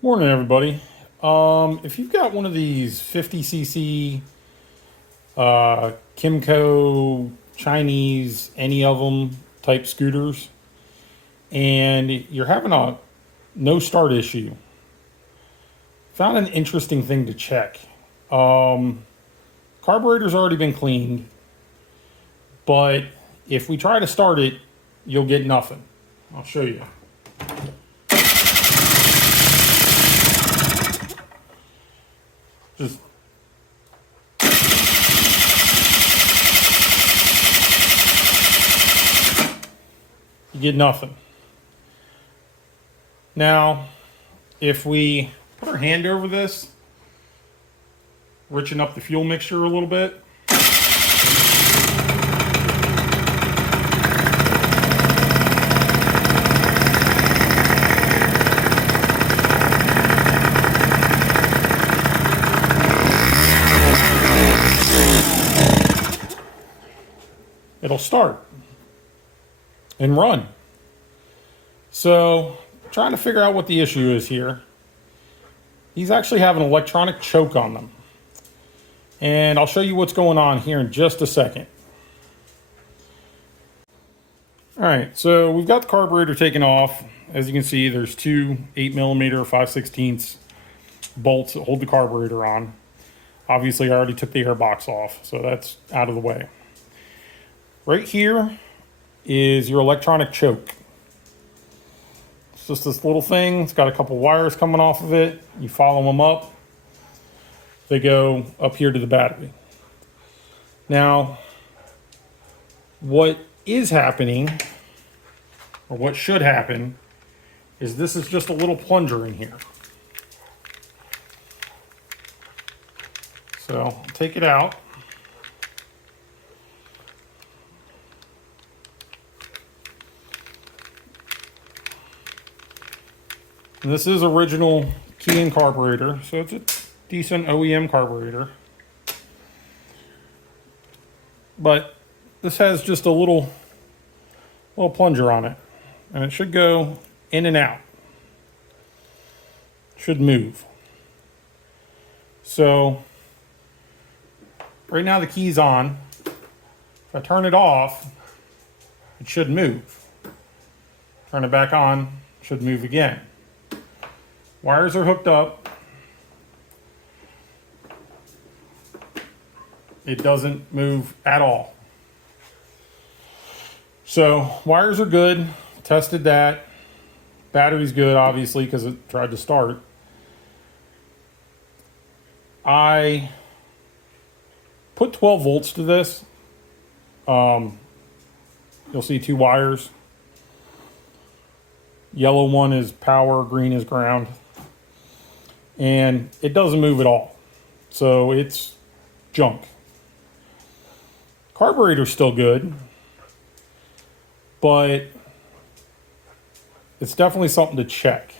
Morning, everybody. If you've got one of these 50cc Kymco Chinese, any of them type scooters, and you're having a no start issue, found an interesting thing to check. Carburetor's already been cleaned, but if we try to start it, you'll get nothing. I'll show you. Just you get nothing. Now, if we put our hand over this, richen up the fuel mixture a little bit, it'll start and run. So, trying to figure out what the issue is here. These actually have an electronic choke on them. And I'll show you what's going on here in just a second. All right, so we've got the carburetor taken off. As you can see, there's two 8mm 5/16 bolts that hold the carburetor on. Obviously, I already took the airbox off, so that's out of the way. Right here is your electronic choke. It's just this little thing. It's got a couple wires coming off of it. You follow them up. They go up here to the battery. Now, what is happening, or what should happen, is this is just a little plunger in here. So, I'll take it out. And this is original Kymco carburetor, so it's a decent OEM carburetor. But this has just a little plunger on it, and it should go in and out. Should move. So right now the key's on. If I turn it off, it should move. Turn it back on, it should move again. Wires are hooked up. It doesn't move at all. So wires are good. Tested that. Battery's good, obviously, because it tried to start. I put 12 volts to this. You'll see two wires. Yellow one is power, green is ground. And it doesn't move at all. So it's junk. Carburetor's still good, but it's definitely something to check.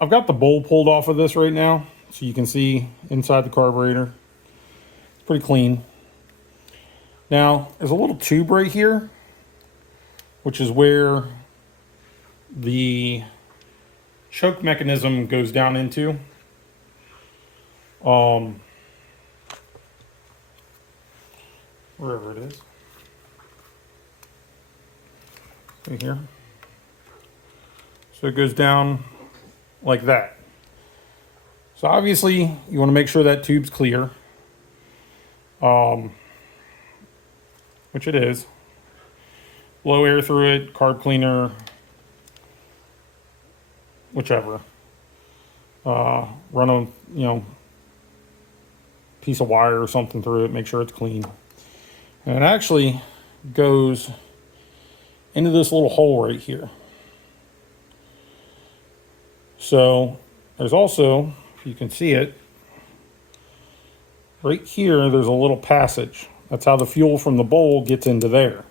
I've got the bowl pulled off of this right now, so you can see inside the carburetor. It's pretty clean. Now, there's a little tube right here, which is where the choke mechanism goes down into. Wherever it is. Right here. So it goes down like that. So obviously you want to make sure that tube's clear. Which it is. Blow air through it, carb cleaner, whichever. Run a piece of wire or something through it, make sure it's clean. And it actually goes into this little hole right here. So there's also, if you can see it, right here there's a little passage. That's how the fuel from the bowl gets into there.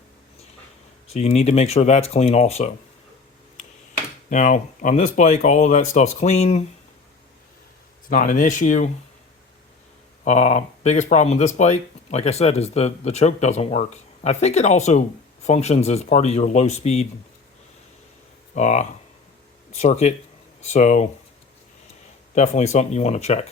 So you need to make sure that's clean also. Now, on this bike, all of that stuff's clean. It's not an issue. Biggest problem with this bike, like I said, is the choke doesn't work. I think it also functions as part of your low speed circuit. So definitely something you want to check.